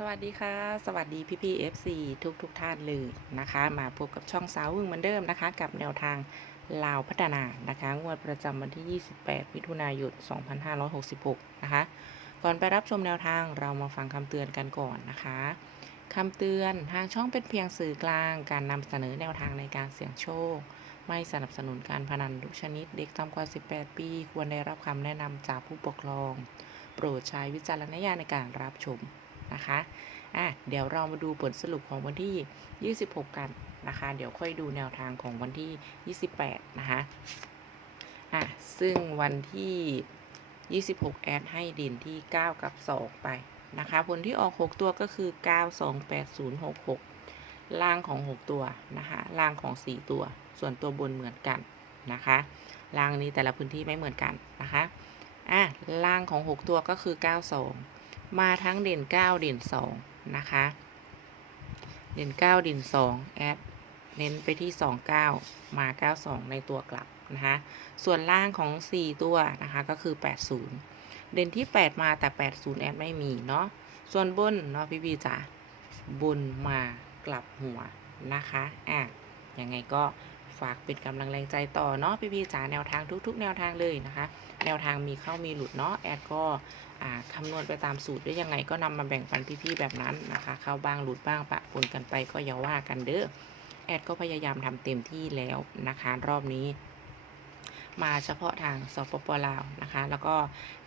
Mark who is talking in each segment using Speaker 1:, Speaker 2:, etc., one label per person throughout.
Speaker 1: สวัสดีค่ะ สวัสดีพี่พี่ FC ทุกทุกท่านเลยนะคะ มาพบกับช่องสาววึ่งเหมือนเดิมนะคะ กับแนวทางลาวพัฒนานะคะงวดประจำวันที่ 28 มิถุนายน 2566 นะคะ ก่อนไปรับชมแนวทางเรามาฟังคำเตือนกันก่อนนะคะคำเตือนทางช่องเป็นเพียงสื่อกลาง การนำเสนอแนวทางในการเสี่ยงโชค ไม่สนับสนุนการพนันทุกชนิดเด็กต่ำกว่า 18 ปี ควรได้รับคำแนะนำจากผู้ปกครอง โปรดใช้วิจารณญาณในการรับชม นะคะอะเดี๋ยวเรามาดูผลสรุปของวันที่ 26 กันนะคะ เดี๋ยวค่อยดูแนวทางของวันที่ 28 นะคะอะซึ่งวันที่ 26 แอดให้เด่นที่ 9 กับ 2 ไปนะคะ ผลที่ออก 6 ตัวก็คือ 9 2 8 0 6 6 ล่างของ 6 ตัวนะคะ ล่างของ 4 ตัว ส่วนตัวบนเหมือนกันนะคะ ล่างนี้แต่ละพื้นที่ไม่เหมือนกันนะคะ อะ ล่างของ 6 ตัวก็คือ 92 มาทั้งเด่น 9 เด่น 2 นะคะ เด่น 9 เด่น 2 แอดเน้นไปที่ 29 มา 92 ในตัวกลับนะคะ ส่วนล่างของ 4 ตัวนะคะก็คือ 80 เด่นที่ 8 มาแต่ 80 แอดไม่มีเนาะ ส่วนบนเนาะพี่บีจ๋าบนมากลับหัวนะคะ อะยังไงก็ ฝากเป็นกำลังแรงใจต่อเนาะพี่บีจ๋าแนวทางทุก ๆ แนวทางเลยนะคะ แนวทางมีเข้ามีหลุดเนาะแอดก็อ่าคำนวณไปตามสูตรได้ยังไงก็นำมาแบ่งปันพี่ๆแบบนั้นนะคะ เข้าบ้างหลุดบ้างปะปนกันไปก็อย่าว่ากันเด้อแอดก็พยายามทำเต็มที่แล้วนะคะรอบนี้มาเฉพาะทางสปปลาวนะคะ แล้วก็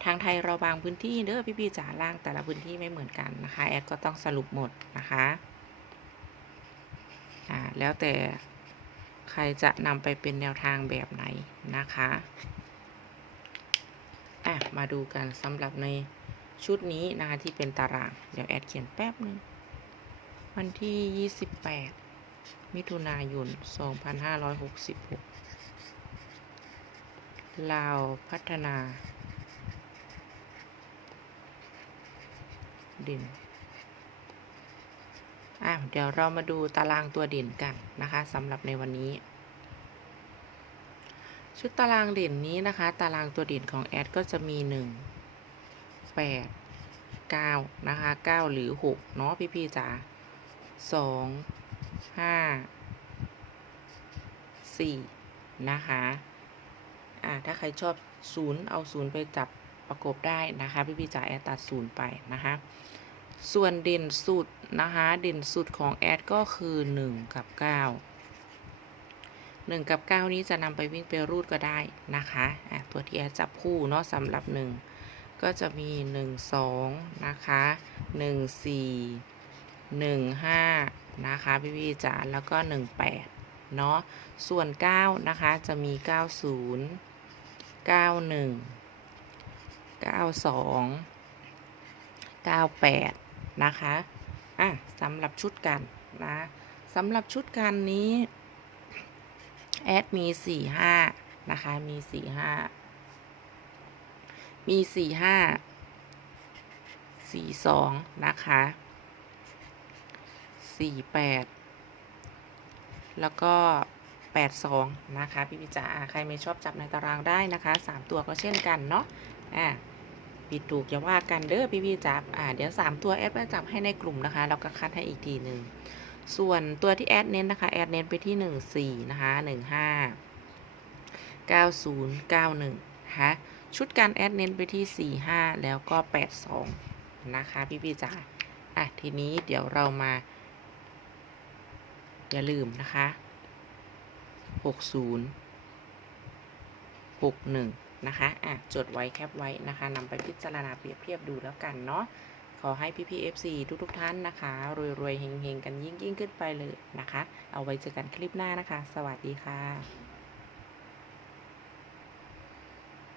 Speaker 1: ทางไทยเราบางพื้นที่เด้อพี่ๆจ๋าล่างแต่ละพื้นที่ไม่เหมือนกันนะคะ แอดก็ต้องสรุปหมดนะคะอ่าแล้วแต่ ใครจะนำไปเป็นแนวทางแบบไหนนะคะอะมาดูกันสำหรับในชุดนี้นะคะที่เป็นตาราง เดี๋ยวแอดเขียนแป๊บหนึ่งวันที่ 28 มิถุนายน 2566 ลาวพัฒนาด่น อะเดี๋ยวเรามาดูตารางตัวเด่นกันนะคะสำหรับในวันนี้ ชุดตารางเด่นนี้นะคะ ตารางตัวเด่นของแอดก็จะมี 1 8 9 นะคะ 9 หรือ 6 เนาะพี่ๆจ๋า2 5 4 นะคะอ่าถ้าใครชอบศูนย์เอาศูนย์ไปจับประกบได้นะคะ พี่พี่จ๋าแอดตัดศูนย์ไปนะคะ ส่วนเด่นสุดนะคะเด่นสุดของแอดก็คือ 1 กับ 9 1 กับ 9 นี้จะนำไปวิ่งไปรูดก็ได้นะคะะตัวที่แอดจับคู่เนาะสำหรับ 1 ก็จะมี 1 2 นะคะ1 4 1 5 นะคะพี่พี่จ๋าแล้วก็ 1 8 เนาะส่วน 9 นะคะ จะมี 90 91 92 98 นะคะอะสำหรับชุดกันนะสำหรับชุดกันนี้ แอดมี45นะคะมี45มี45 42นะคะ48แปดแล้วก็82นะคะ พี่พิจาใครไม่ชอบจับในตารางได้นะคะ3ตัวก็เช่นกันเนาะอะ ผิดถูกอย่าว่ากันเด้อพี่พี่จับอ่าเดี๋ยว3ตัวแอดไปจับให้ในกลุ่มนะคะแล้วก็คัดให้อีกทีหนึ่งส่วนตัวที่แอดเน้นนะคะแอดเน้นไปที่ 14 นะคะ 15 90 91นะคะชุดการแอดเน้นไปที่ 45 แล้วก็ 82 นะคะพี่พี่จ๋าอะทีนี้เดี๋ยวเรามา อย่าลืมนะคะ 60 61 นะคะอะจดไว้แคปไว้นะคะนำไปพิจารณาเปรียบเทียบดูแล้วกันเนาะขอให้พี่พี FC ทุกๆทท่านนะคะรวยๆเฮงๆ กันยิ่งๆขึ้นไปเลยนะคะ เอาไว้เจอกันคลิปหน้านะคะ สวัสดีค่ะ